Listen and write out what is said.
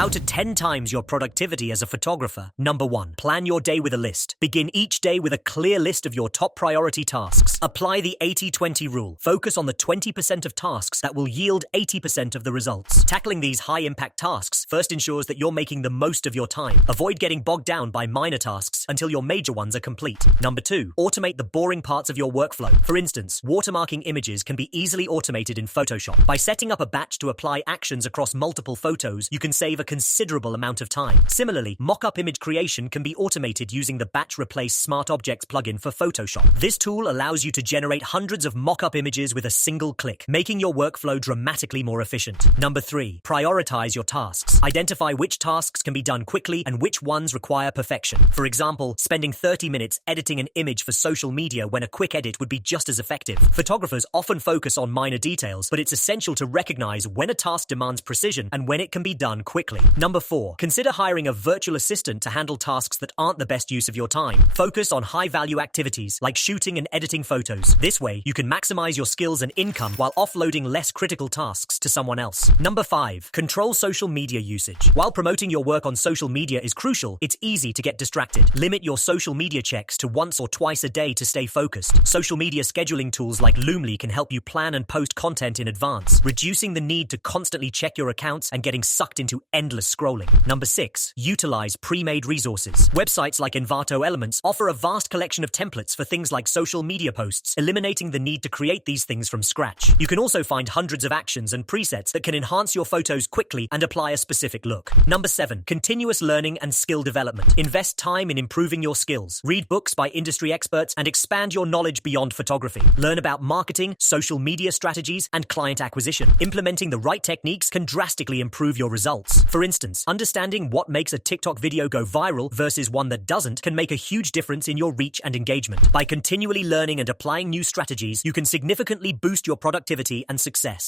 How to 10 times your productivity as a photographer. Number 1. Plan your day with a list. Begin each day with a clear list of your top priority tasks. Apply the 80-20 rule. Focus on the 20% of tasks that will yield 80% of the results. Tackling these high-impact tasks first ensures that you're making the most of your time. Avoid getting bogged down by minor tasks until your major ones are complete. Number 2. Automate the boring parts of your workflow. For instance, watermarking images can be easily automated in Photoshop. By setting up a batch to apply actions across multiple photos, you can save a considerable amount of time. Similarly, mock-up image creation can be automated using the Batch Replace Smart Objects plugin for Photoshop. This tool allows you to generate hundreds of mock-up images with a single click, making your workflow dramatically more efficient. Number 3. Prioritize your tasks. Identify which tasks can be done quickly and which ones require perfection. For example, spending 30 minutes editing an image for social media when a quick edit would be just as effective. Photographers often focus on minor details, but it's essential to recognize when a task demands precision and when it can be done quickly. Number 4. Consider hiring a virtual assistant to handle tasks that aren't the best use of your time. Focus on high-value activities like shooting and editing photos. This way, you can maximize your skills and income while offloading less critical tasks to someone else. Number 5. Control social media usage. While promoting your work on social media is crucial, it's easy to get distracted. Limit your social media checks to once or twice a day to stay focused. Social media scheduling tools like Loomly can help you plan and post content in advance, reducing the need to constantly check your accounts and getting sucked into endless scrolling. Number 6. Utilize pre-made resources. Websites like Envato Elements offer a vast collection of templates for things like social media posts, eliminating the need to create these things from scratch. You can also find hundreds of actions and presets that can enhance your photos quickly and apply a specific look. Number 7. Continuous learning and skill development. Invest time in improving your skills. Read books by industry experts and expand your knowledge beyond photography. Learn about marketing, social media strategies, and client acquisition. Implementing the right techniques can drastically improve your results. For instance, understanding what makes a TikTok video go viral versus one that doesn't can make a huge difference in your reach and engagement. By continually learning and applying new strategies, you can significantly boost your productivity and success.